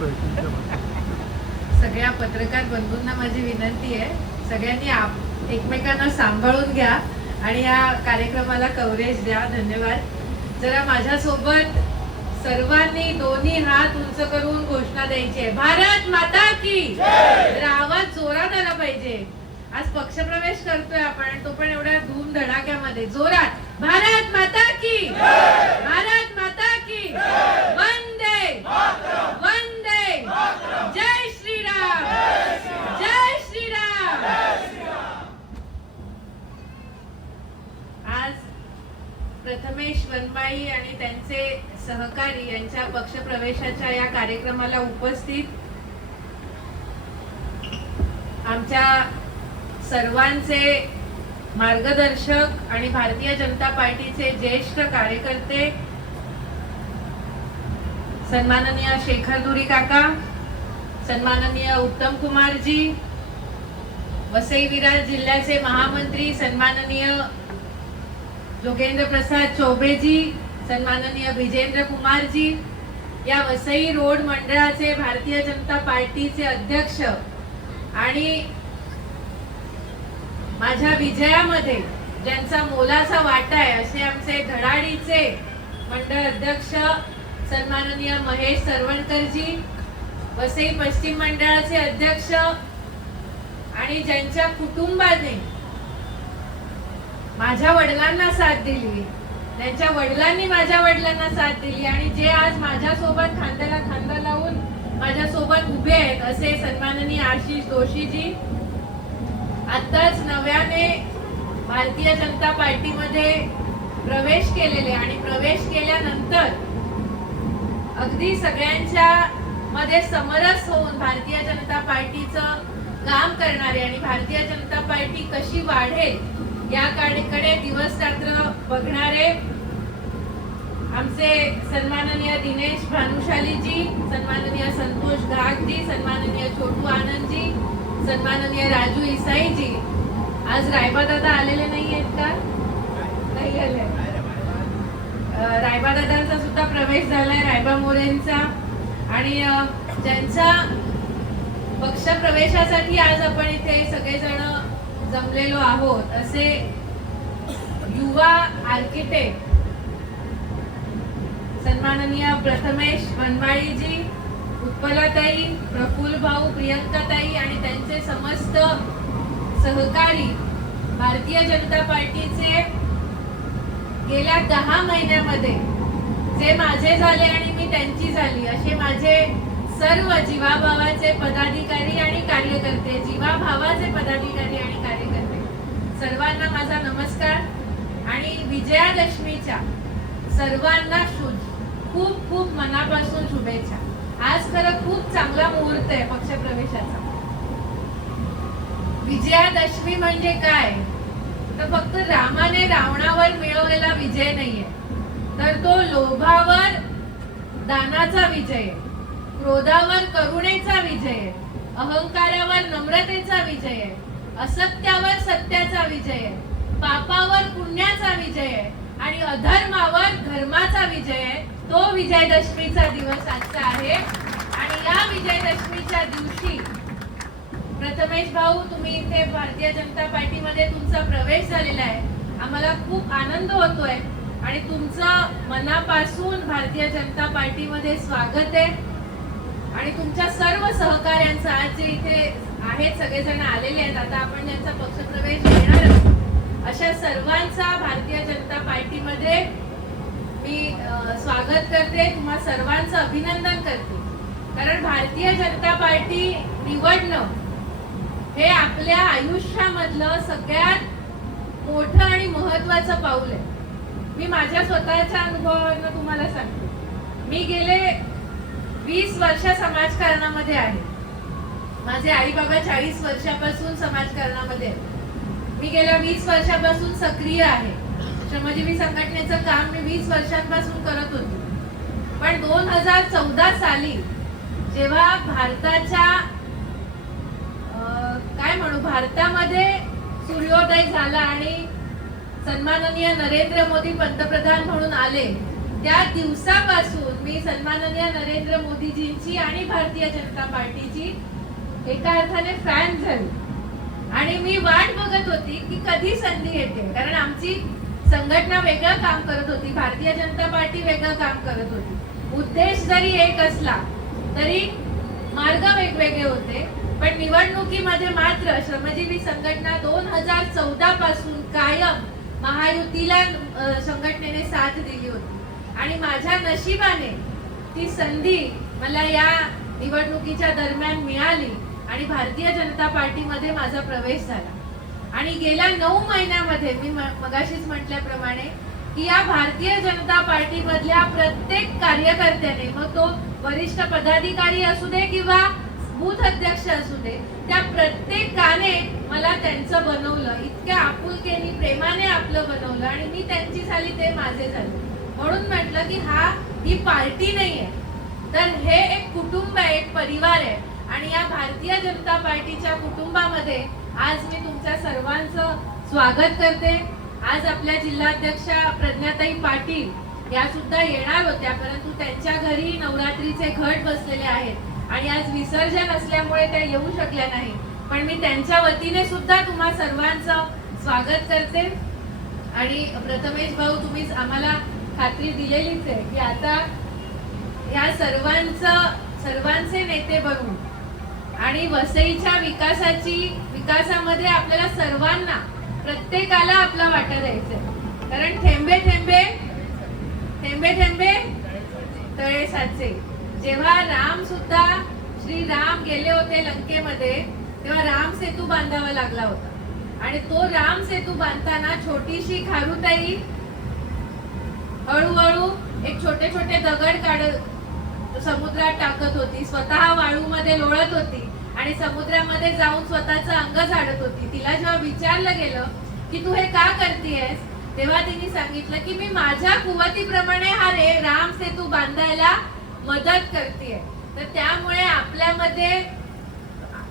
Number सगळ्या पत्रकार बंधूंना माझी विनंती आहे सगळ्यांनी आप एकमेकांना सांभाळून घ्या आणि या कार्यक्रमाला कव्हरेज द्या. धन्यवाद. जरा माझ्यासोबत सर्वांनी दोन्ही हात उंच करून घोषणा द्यायची आहे. भारत माता की जरा आवाज जोरात आला पाहिजे. आज पक्षप्रवेश करतोय आपण तो पण एवढ्या धूम धडाक्यामध्ये. जोरात भारत माता की भारत माता की वंदे वंदे जय श्रीराम जय श्रीराम आज प्रथमेश वनमाई आणि त्यांचे सहकारी यांच्या पक्षप्रवेशाच्या या कार्यक्रमाला उपस्थित आमच्या सर्वांचे मार्गदर्शक आणि भारतीय जनता पार्टीचे ज्येष्ठ कार्यकर्ते सन्माननीय शेखर दुरी काका सन्माननीय उत्तम कुमारजी वसई विरार जिल्ह्याचे महामंत्री सन्माननीय जोगेंद्र प्रसाद चौबेजी सन्माननीय विजेंद्र कुमारजी या वसई रोड मंडळाचे भारतीय जनता पार्टीचे अध्यक्ष आणि माझ्या विजयामध्ये ज्यांचा मोलाचा वाटा आहे असे आमचे धडाडीचे मंडळ अध्यक्ष सन्माननीय महेश सरवणकरजी वसई पश्चिम मंडळाचे अध्यक्ष आणि ज्यांच्या कुटुंबाने माझ्या वडिलांना साथ दिली. त्यांच्या वडिलांनी माझ्या वडिलांना साथ दिली आणि जे आज माझ्यासोबत खांद्याला खांदा लावून माझ्यासोबत उभे आहेत असे सन्माननीय आशिष जोशीजी आत्ताच नव्याने भारतीय जनता पार्टीमध्ये प्रवेश केलेले आणि प्रवेश केल्यानंतर अगदी सगळ्यांच्या मध्ये समरस होऊन भारतीय जनता पार्टीचं काम करणारे आणि भारतीय जनता पार्टी कशी वाढेल याकडे दिवस रात्र बघणारे आमचे सन्माननीय दिनेश भानुशालीजी सन्माननीय संतोष घाटजी सन्माननीय छोटू आनंदजी सन्माननीय राजू इसाईजी. आज रायबा दादा आलेले नाही आहेत का? नाही आले. रायबा दादांचा सुद्धा प्रवेश झालाय रायबा मोरेंचा. आणि ज्यांचा पक्ष प्रवेशासाठी आज आपण इथे सगळेजण जमलेलो आहोत असे युवा आर्किटेक्ट सन्माननीय प्रथमेश वनमाळीजी उत्पलाताई प्रफुल भाऊ प्रियंकाताई आणि त्यांचे समस्त सहकारी भारतीय जनता पार्टीचे गेल्या दहा महिन्यामध्ये जे माझे झाले आणि मी त्यांची झाली असे माझे सर्व जीवाभावाचे पदाधिकारी आणि कार्यकर्ते जीवाभावाचे पदाधिकारी आणि सर्वांना माझा नमस्कार. आणि विजयादशमीच्या सर्वांना खूप खूप मनापासून शुभेच्छा. आज खरं खूप चांगला मुहूर्त आहे पक्षप्रवेशाचा. विजयादशमी म्हणजे काय? तर फक्त रामाने रावणावर मिळवलेला विजय नाहीये. तर तो लोभावर दानाचा विजय आहे. क्रोधावर करुणेचा विजय अहंकारावर नम्रतेचा विजय आहे. असत्यावर सत्याचा विजय आहे. पापावर पुण्याचा विजय आहे. आणि अधर्मावर धर्माचा विजय आहे. तो विजयदशमीचा दिवस आजचा आहे. आणि या विजयदशमीच्या दिवशी प्रथमेश भाऊ तुम्ही इथे भारतीय जनता पार्टीमध्ये तुमचा प्रवेश झालेला आहे. आम्हाला खूप आनंद होतोय. आणि तुमचं मनापासून भारतीय जनता पार्टीमध्ये स्वागत आहे. आणि तुमच्या सर्व सहकार्यांचं आज जे इथे आहेत सगळेजण आलेले आहेत. आता आपण त्यांचा पक्षप्रवेश घेणार अशा सर्वांचा भारतीय जनता पार्टीमध्ये मी स्वागत करते. तुम्हा सर्वांचं अभिनंदन करते. कारण भारतीय जनता पार्टी निवडणं हे आपल्या आयुष्यामधलं सगळ्यात मोठं आणि महत्वाचं पाऊल आहे. मी माझ्या स्वतःच्या अनुभवावरनं तुम्हाला सांगते. मी गेले वीस वर्ष समाजकारणामध्ये आहे. माझे आई बाबा चाळीस वर्षापासून समाजकारणामध्ये मी गेल्या वीस वर्षापासून सक्रिय आहे. श्रमजीवी संघटनेचं काम मी वीस वर्षांपासून करत होती. पण दोन हजार चौदा साली जेव्हा भारताच्या काय म्हणू भारतामध्ये सूर्योदय झाला आणि सन्माननीय नरेंद्र मोदी पंतप्रधान म्हणून आले त्या दिवसापासून मी सन्माननीय नरेंद्र मोदीजींची आणि भारतीय जनता पार्टीची एका अर्थाने फॅन झाली. आणि मी वाट बघत होती की कधी संधी येते. कारण आमची संघटना वेगळं काम करत होती. भारतीय जनता पार्टी वेगळं काम करत होती. उद्देश जरी एक असला तरी मार्ग वेगवेगळे होते. पण निवडणुकीमध्ये मात्र श्रमजीवी संघटना दोन हजार चौदा पासून कायम महायुतीला संघटनेने साथ दिली होती. आणि माझ्या नशिबाने ती संधी मला या निवडणुकीच्या दरम्यान मिळाली. आणि भारतीय जनता पार्टीमध्ये माझा प्रवेश झाला. आणि गेल्या नऊ महिन्यामध्ये मी म- मगाशीच म्हटल्याप्रमाणे की या भारतीय जनता पार्टीमधल्या प्रत्येक कार्यकर्त्याने मग तो वरिष्ठ पदाधिकारी असू दे किंवा बूथ अध्यक्ष असू दे त्या प्रत्येकाने मला त्यांचं बनवलं. इतक्या आपुलकेने प्रेमाने आपलं बनवलं आणि मी त्यांची झाली ते माझे झाले. म्हणून म्हटलं की हा ही पार्टी नाही आहे तर हे एक कुटुंब आहे एक परिवार आहे. आणि या भारतीय जनता पार्टीच्या कुटुंबामध्ये आज मी तुमच्या सर्वांचं स्वागत करते. आज आपल्या जिल्हाध्यक्षा प्रज्ञाताई पाटील या सुद्धा येणार होत्या परंतु त्यांच्या घरी नवरात्रीचे घट बसलेले आहेत आणि आज विसर्जन असल्यामुळे त्या येऊ शकल्या नाही. पण मी त्यांच्या वतीने सुद्धा तुम्हा सर्वांचं स्वागत करते. आणि प्रथमेश भाऊ तुम्ही आम्हाला खात्री दिलेलीच आहे की आता या सर्वांचं सर्वांचे नेते बनून आणि वसईच्या विकासाची विकासामध्ये आपल्याला सर्वांना प्रत्येकाला आपला वाटा द्यायचा कारण थेंबे थेंबे थेंबे थेंबे तळे साचे. जेव्हा राम सुद्धा श्री राम गेले होते लंकेमध्ये तेव्हा राम सेतू बांधावा लागला होता. आणि तो राम सेतू बांधताना छोटीशी खारुताई हळूहळू एक छोटे छोटे दगड काढत समुद्रात टाकत होती. स्वतः वाळूमध्ये लोळत होती. आणि समुद्रामध्ये जाऊन स्वतःचं अंग झाडत होती. तिला जेव्हा विचारलं गेलं की तू हे का करतेयस? तेव्हा तिने सांगितलं की मी माझ्या कुवतीप्रमाणे हा रे राम सेतू बांधायला मदत करतेय. तर त्यामुळे आपल्यामध्ये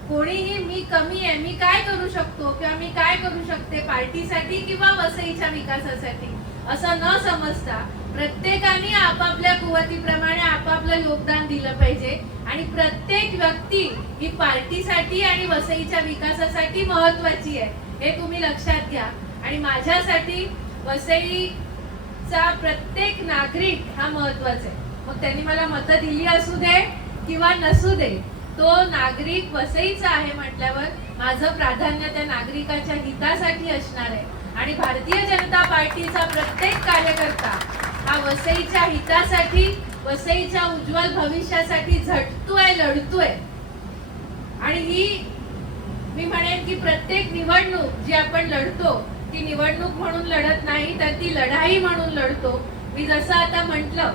कोणीही मी कमी आहे मी काय करू शकतो? किंवा मी काय करू शकते? पार्टीसाठी किंवा वसईच्या विकासासाठी? असं न समजता प्रत्येकाने आपापल्या कुवतीप्रमाणे आपापलं योगदान दिलं पाहिजे. आणि प्रत्येक व्यक्ती ही पार्टीसाठी आणि वसईच्या विकासासाठी महत्वाची आहे. हे तुम्ही लक्षात घ्या. आणि माझ्यासाठी वसईचा प्रत्येक नागरिक हा महत्त्वाचा आहे. मग त्यांनी मला मतं दिली असू दे किंवा नसू दे तो नागरिक वसईचा आहे म्हटल्यावर माझं प्राधान्य त्या नागरिकाच्या हितासाठी असणार आहे. आणि भारतीय जनता पार्टीचा प्रत्येक कार्य वसईच्या हितासाठी वसईच्या उज्ज्वल भविष्यासाठी झटतोय लढतोय. आणि ही मी म्हणेन की प्रत्येक निवडणूक जी आपण लढतो ती निवडणूक म्हणून लढत नाही तर ती लढाई म्हणून लढतो. मी जसं आता म्हटलं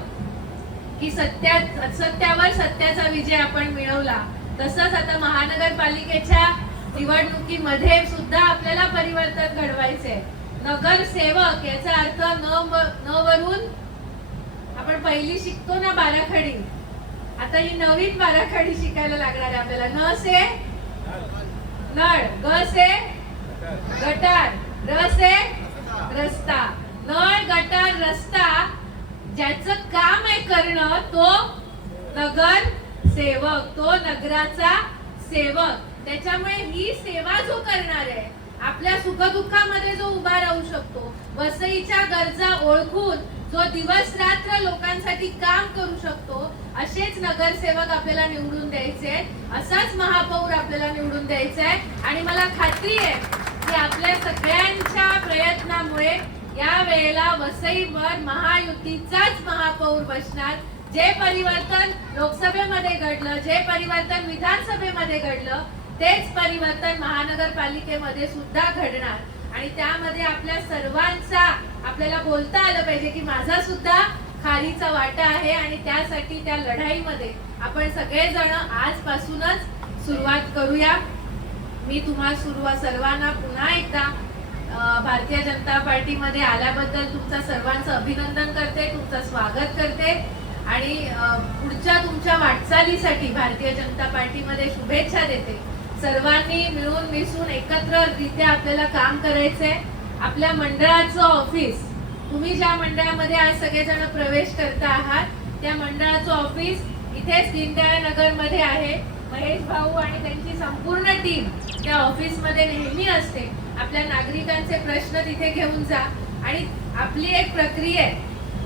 की सत्या सत्यावर सत्याचा विजय आपण मिळवला तसंच आता महानगरपालिकेच्या निवडणुकीमध्ये सुद्धा आपल्याला परिवर्तन घडवायचे नगरसेवक याचा अर्थ न न वरून आपण पहिली शिकतो ना बाराखडी. आता ही नवीन बाराखडी शिकायला लागणार आहे आपल्याला. न से नळ. ग से गटार. र से रस्ता. नळ गटार रस्ता ज्याचं काम आहे करणं तो नगर सेवक तो नगराचा सेवक. त्याच्यामुळे ही सेवा जो करणार आहे आपल्या सुखदुःखामध्ये जो उभा राहू शकतो वसईच्या गरजा ओळखून जो दिवस रात्र लोकांसाठी काम करू शकतो असेच नगरसेवक आपल्याला निवडून द्यायचे आहेत. असाच महापौर आपल्याला निवडून द्यायचा आहे आणि मला खात्री आहे की आपल्या सगळ्यांच्या प्रयत्नामुळे या वेळेला वसईवर महायुतीचाच महापौर बसणार. जे परिवर्तन लोकसभेमध्ये घडलं जे परिवर्तन विधानसभेमध्ये घडलं तेच परिवर्तन महानगरपालिकेमध्ये सुद्धा घडणार. आणि त्यामध्ये आपल्या सर्वांचा आपल्याला बोलता आलं पाहिजे की माझा सुद्धा खारीचा वाटा आहे आणि त्यासाठी त्या लढाईमध्ये आपण सगळेजण आजपासूनच सुरुवात करूया. मी तुम्हा सुरुवात सर्वांना पुन्हा एकदा भारतीय जनता पार्टीमध्ये आल्याबद्दल तुमचा सर्वांचं अभिनंदन करते तुमचं स्वागत करते. आणि पुढच्या तुमच्या वाटचालीसाठी भारतीय जनता पार्टीमध्ये शुभेच्छा देते. सर्वांनी मिळून मिसळून एकत्ररित्या आपल्याला काम करायचंय. आपल्या मंडळाचं ऑफिस तुम्ही ज्या मंडळामध्ये आज सगळेजण प्रवेश करता आहात त्या मंडळाचं ऑफिस इथेच दीनदयाळ नगरमध्ये आहे. महेश भाऊ आणि त्यांची संपूर्ण टीम त्या ऑफिसमध्ये नेहमी असते. आपल्या नागरिकांचे प्रश्न तिथे घेऊन जा. आणि आपली एक प्रक्रिया आहे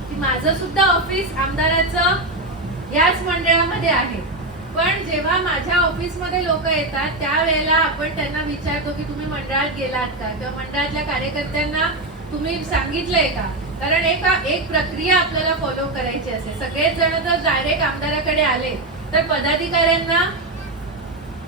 की माझं सुद्धा ऑफिस आमदाराचं याच मंडळामध्ये आहे. पण जेव्हा माझ्या ऑफिसमध्ये लोक येतात त्यावेळेला आपण त्यांना विचारतो की तुम्ही मंडळात गेलात का? किंवा मंडळातल्या कार्यकर्त्यांना तुम्ही सांगितलंय का? कारण एक एक प्रक्रिया आपल्याला फॉलो करायची असते. सगळेच जण जर डायरेक्ट आमदाराकडे आले तर पदाधिकाऱ्यांना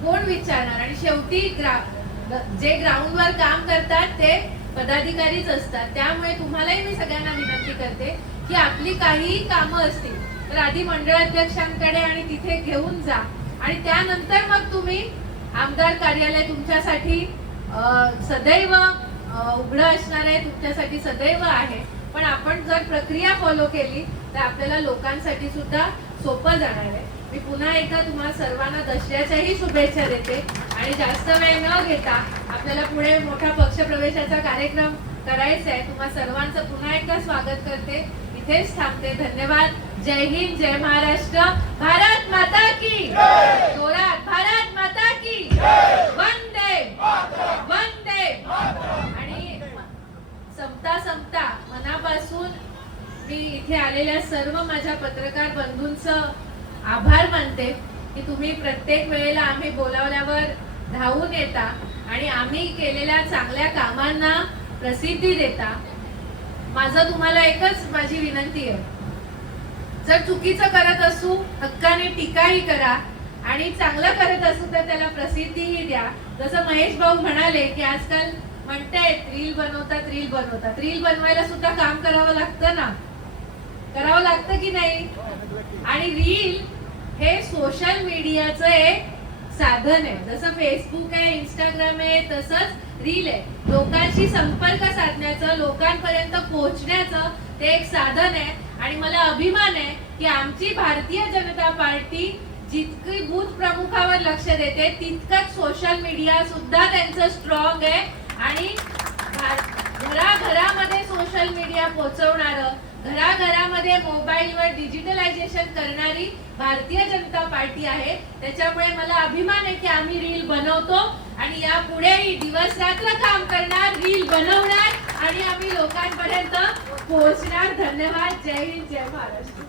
कोण विचारणार? आणि शेवटी ग्रा- जे ग्राउंडवर काम करतात ते पदाधिकारीच असतात. त्यामुळे तुम्हालाही मी सगळ्यांना विनंती करते की आपली काहीही कामं असतील तर आधी मंडळाध्यक्षांकडे आणि तिथे घेऊन जा. आणि त्यानंतर मग तुम्ही आमदार कार्यालय तुमच्यासाठी सदैव उघडं असणार आहे तुमच्यासाठी सदैव आहे. पण आपण जर प्रक्रिया फॉलो केली तर आपल्याला लोकांसाठी सुद्धा सोपं जाणार आहे. मी पुन्हा एकदा तुम्हाला सर्वांना दसऱ्याच्याही शुभेच्छा देते. आणि जास्त वेळ न घेता आपल्याला पुढे मोठा पक्षप्रवेशाचा कार्यक्रम करायचा आहे. तुम्हा सर्वांचं पुन्हा एकदा स्वागत करते. इथेच थांबते. धन्यवाद. जय हिंद जय महाराष्ट्र. भारत माता की जोरात. भारत माता की वंदे. वंदे. आणि संपता संपता मनापासून मी इथे आलेल्या सर्व माझ्या पत्रकार बंधूंचं आभार मानते की तुम्ही प्रत्येक वेळेला आम्ही बोलावल्यावर धावून येता आणि आम्ही केलेल्या चांगल्या कामांना प्रसिद्धी देता. माझं तुम्हाला एकच माझी विनंती आहे. जर चुकीचं करत असू हक्काने टीकाही करा आणि चांगलं करत असू तर त्याला प्रसिद्धीही द्या. जसं महेश भाऊ म्हणाले की आजकाल म्हणतायत रील बनवतात रील बनवतात. रील बनवायला सुद्धा काम करावं लागतं ना? करावं लागतं की नाही? आणि रील हे सोशल मीडियाचं एक साधन आहे. जसं फेसबुक आहे इंस्टाग्राम आहे तसंच रील आहे. लोकांशी संपर्क साधण्याचं लोकांपर्यंत पोहोचण्याचं ते एक साधन आहे. आणि मला अभिमान आहे की आमची भारतीय जनता पार्टी जितकी बूथ प्रमुखावर लक्ष देते तितकंच सोशल मीडिया सुद्धा त्यांचं स्ट्रॉंग आहे. आणि घराघरामध्ये सोशल मीडिया पोहोचवणारं घराघरामध्ये मोबाईलवर डिजिटलायझेशन करणारी भारतीय जनता पार्टी आहे. त्याच्यामुळे मला अभिमान आहे की आम्ही रील बनवतो आणि यापुढेही दिवस रात्र काम करणार रील बनवणार आणि आम्ही लोकांपर्यंत पोहोचणार. धन्यवाद. जय हिंद जय महाराष्ट्र.